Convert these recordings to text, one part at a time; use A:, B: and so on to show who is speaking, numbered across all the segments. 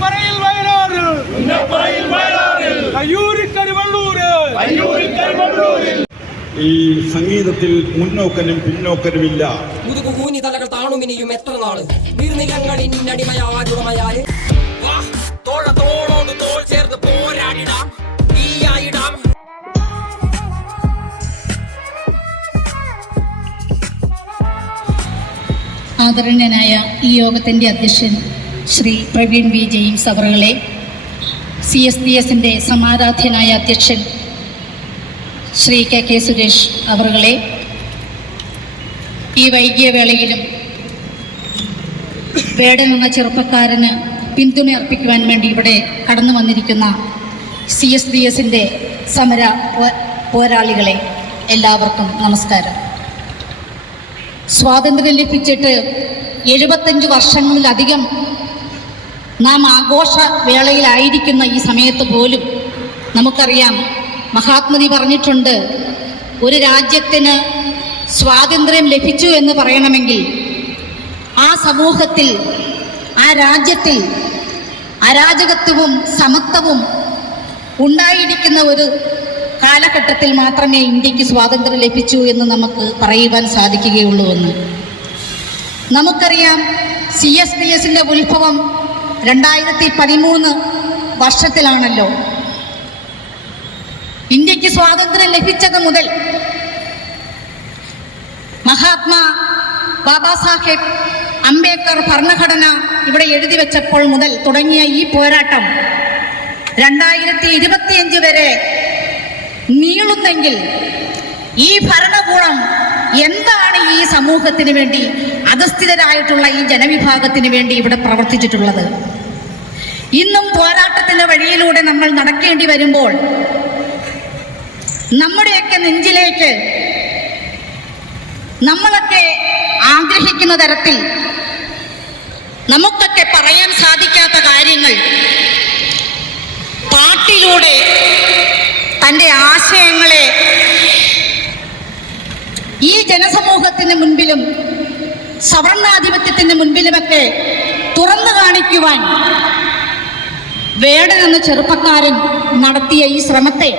A: പറയിൽ വള്ളൂര്
B: ഈ സംഗീതത്തിൽ മുന്നോക്കനും പിന്നോക്കനുമില്ല.
C: മുതുകുകൂനി തലകൾ താണുമിനിയും എത്ര നാൾ? നീർനിലങ്ങളിൽ അടിമയാരുടമയാൽ വാ
D: ആദരണീയനായ ഈ യോഗത്തിന്റെ അധ്യക്ഷൻ ശ്രീ പ്രവീൺ വി ജെയിംസ് അവറുകളെ സി എസ് ഡി എസിന്റെ സമാരാധ്യനായ അധ്യക്ഷൻ ശ്രീ കെ കെ സുരേഷ് അവറുകളെ ഈ വൈകിയ വേളയിലും വേടൻ എന്ന ചെറുപ്പക്കാരന് പിന്തുണ അർപ്പിക്കുവാൻ വേണ്ടി ഇവിടെ കടന്നു വന്നിരിക്കുന്ന സി എസ് ഡി എസിന്റെ സമര പോരാളികളെ എല്ലാവർക്കും നമസ്കാരം. സ്വാതന്ത്ര്യം ലഭിച്ചിട്ട് എഴുപത്തഞ്ച് വർഷങ്ങളിലധികം നാം ആഘോഷ വേളയിലായിരിക്കുന്ന ഈ സമയത്ത് പോലും നമുക്കറിയാം. മഹാത്മജി പറഞ്ഞിട്ടുണ്ട് ഒരു രാജ്യത്തിന് സ്വാതന്ത്ര്യം ലഭിച്ചു എന്ന് പറയണമെങ്കിൽ ആ സമൂഹത്തിൽ ആ രാജ്യത്തിൽ അരാജകത്വവും സമത്വവും ഉണ്ടായിരിക്കുന്ന ഒരു കാലഘട്ടത്തിൽ മാത്രമേ ഇന്ത്യയ്ക്ക് സ്വാതന്ത്ര്യം ലഭിച്ചു എന്ന് നമുക്ക് പറയുവാൻ സാധിക്കുകയുള്ളൂ എന്ന് നമുക്കറിയാം സി എസ് പി എസിന്റെ ഉത്ഭവം രണ്ടായിരത്തി പതിമൂന്ന് വർഷത്തിലാണല്ലോ. ഇന്ത്യയ്ക്ക് സ്വാതന്ത്ര്യം ലഭിച്ചത് മുതൽ മഹാത്മാ ബാബാ സാഹേബ് അംബേദ്കർ ഭരണഘടന ഇവിടെ എഴുതി വെച്ചപ്പോൾ മുതൽ തുടങ്ങിയ ഈ പോരാട്ടം രണ്ടായിരത്തി ഇരുപത്തിയഞ്ച് വരെ നീളുന്നെങ്കിൽ ഈ ഭരണകൂടം എന്താണ് ഈ സമൂഹത്തിന് വേണ്ടി അധസ്ഥിതരായിട്ടുള്ള ഈ ജനവിഭാഗത്തിന് വേണ്ടി ഇവിടെ പ്രവർത്തിച്ചിട്ടുള്ളത്? ഇന്നും പോരാട്ടത്തിന്റെ വഴിയിലൂടെ നമ്മൾ നടക്കേണ്ടി വരുമ്പോൾ നമ്മുടെയൊക്കെ നെഞ്ചിലേക്ക് നമ്മളൊക്കെ ആഗ്രഹിക്കുന്ന തരത്തിൽ നമുക്കൊക്കെ പറയാൻ സാധിക്കാത്ത കാര്യങ്ങൾ പാട്ടിലൂടെ തന്റെ ആശയങ്ങളെ ഈ ജനസമൂഹത്തിന് മുൻപിലും സവർണാധിപത്യത്തിന് മുൻപിലുമൊക്കെ തുറന്നു കാണിക്കുവാൻ വേടൻ എന്ന ചെറുപ്പക്കാരൻ നടത്തിയ ഈ ശ്രമത്തെ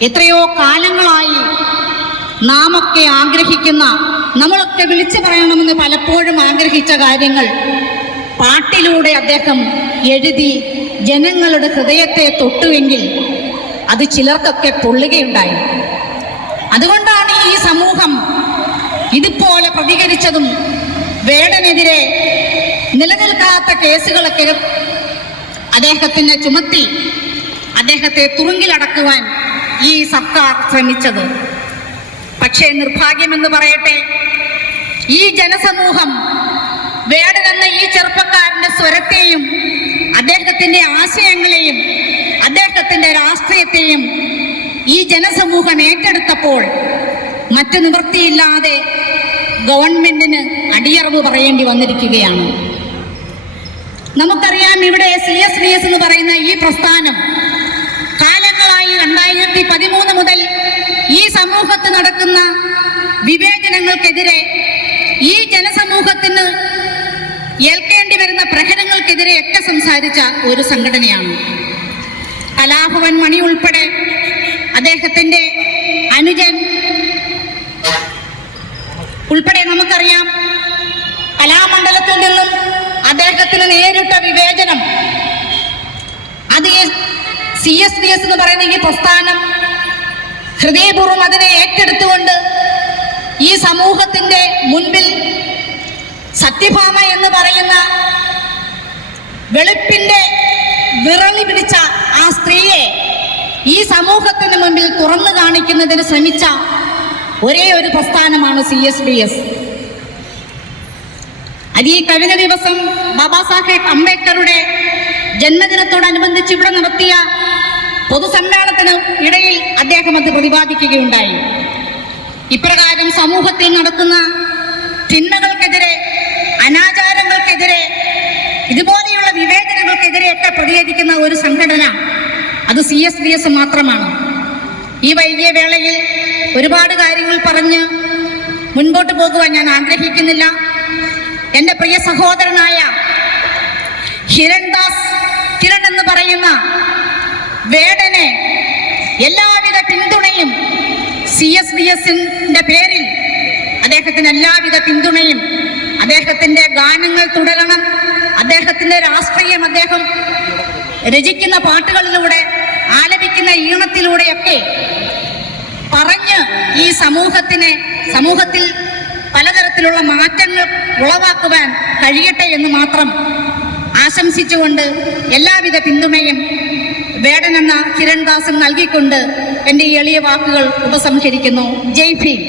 D: എത്രയോ കാലങ്ങളായി നാമൊക്കെ ആഗ്രഹിക്കുന്ന നമ്മളൊക്കെ വിളിച്ചു പറയണമെന്ന് പലപ്പോഴും ആഗ്രഹിച്ച കാര്യങ്ങൾ പാട്ടിലൂടെ അദ്ദേഹം എഴുതി ജനങ്ങളുടെ ഹൃദയത്തെ തൊട്ടുവെങ്കിൽ അത് ചിലർക്കൊക്കെ പൊള്ളുകയുണ്ടായി. അതുകൊണ്ടാണ് ഈ സമൂഹം ഇതുപോലെ പ്രതികരിച്ചതും വേടനെതിരെ നിലനിൽക്കാത്ത കേസുകളൊക്കെ അദ്ദേഹത്തിനെ ചുമത്തി അദ്ദേഹത്തെ തുറുങ്കിലടക്കുവാൻ ഈ സർക്കാർ ശ്രമിച്ചത്. പക്ഷേ നിർഭാഗ്യമെന്ന് പറയട്ടെ ഈ ജനസമൂഹം വേടനെന്ന ഈ ചെറുപ്പക്കാരന്റെ സ്വരത്തെയും അദ്ദേഹത്തിന്റെ ആശയങ്ങളെയും അദ്ദേഹത്തിന്റെ രാഷ്ട്രീയത്തെയും ഈ ജനസമൂഹം ഏറ്റെടുത്തപ്പോൾ മറ്റു നിവൃത്തിയില്ലാതെ ഗവൺമെന്റിന് അടിയറവ് പറയേണ്ടി വന്നിരിക്കുകയാണ്. നമുക്കറിയാം ഇവിടെ സി എസ് ഡി എസ് എന്ന് പറയുന്ന ഈ പ്രസ്ഥാനം കാലങ്ങളായി രണ്ടായിരത്തി പതിമൂന്ന് മുതൽ ഈ സമൂഹത്ത് നടക്കുന്ന വിവേചനങ്ങൾക്കെതിരെ ഈ ജനസമൂഹത്തിന് ഏൽക്കേണ്ടി വരുന്ന പ്രഹരങ്ങൾക്കെതിരെയൊക്കെ സംസാരിച്ച ഒരു സംഘടനയാണ്. കലാഭവൻ മണി ഉൾപ്പെടെ അദ്ദേഹത്തിന്റെ അനുജൻ ഉൾപ്പെടെ നമുക്കറിയാം കലാമണ്ഡലത്തിൽ നിന്നും അദ്ദേഹത്തിന് നേരിട്ട വിവേചനം. അത് സി എസ് ഡി എസ് എന്ന് പറയുന്ന ഈ പ്രസ്ഥാനം ഹൃദയപൂർവം അതിനെ ഏറ്റെടുത്തുകൊണ്ട് ഈ സമൂഹത്തിന്റെ മുൻപിൽ സത്യഭാമ എന്ന് പറയുന്ന വെളുപ്പിന്റെ വിറളി പിടിച്ച ആ സ്ത്രീയെ ഈ സമൂഹത്തിന് മുമ്പിൽ തുറന്നു കാണിക്കുന്നതിന് ശ്രമിച്ച ഒരേ ഒരു പ്രസ്ഥാനമാണ് സി എസ് ഡി എസ് അത് ഈ കഴിഞ്ഞ ദിവസം ബാബാ സാഹേബ് അംബേദ്കറുടെ ജന്മദിനത്തോടനുബന്ധിച്ച് ഇവിടെ നടത്തിയ പൊതുസമ്മേളനത്തിന് ഇടയിൽ അദ്ദേഹം അത് പ്രതിപാദിക്കുകയുണ്ടായി. ഇപ്രകാരം സമൂഹത്തിൽ നടക്കുന്ന ചിന്തകൾക്കെതിരെ അനാചാരങ്ങൾക്കെതിരെ ഇതുപോലെയുള്ള വിവേചനങ്ങൾക്കെതിരെയൊക്കെ പ്രതികരിക്കുന്ന ഒരു സംഘടന അത് സി എസ് ഡി എസ് മാത്രമാണ്. ഈ വൈകിയ വേളയിൽ ഒരുപാട് കാര്യങ്ങൾ പറഞ്ഞ് മുൻപോട്ട് പോകുവാൻ ഞാൻ ആഗ്രഹിക്കുന്നില്ല. എന്റെ പ്രിയ സഹോദരനായ ഹിരൺദാസ് കിരൺ എന്ന് പറയുന്ന വേടനെ എല്ലാവിധ പിന്തുണയും സി എസ് ഡി എസിന്റെ പേരിൽ അദ്ദേഹത്തിന് എല്ലാവിധ പിന്തുണയും അദ്ദേഹത്തിന്റെ ഗാനങ്ങൾ തുടരണം. അദ്ദേഹത്തിന്റെ രാഷ്ട്രീയം അദ്ദേഹം രചിക്കുന്ന പാട്ടുകളിലൂടെ ആലപിക്കുന്ന ഈണത്തിലൂടെയൊക്കെ പറഞ്ഞ് ഈ സമൂഹത്തിനെ സമൂഹത്തിൽ പലതരത്തിലുള്ള മാറ്റങ്ങൾ ഉളവാക്കുവാൻ കഴിയട്ടെ എന്ന് മാത്രം ആശംസിച്ചുകൊണ്ട് എല്ലാവിധ പിന്തുണയും വേടനെന്ന കിരൺദാസൻ നൽകിക്കൊണ്ട് എന്റെ ഈ എളിയ വാക്കുകൾ ഉപസംഹരിക്കുന്നു. ജയ് ഭീം.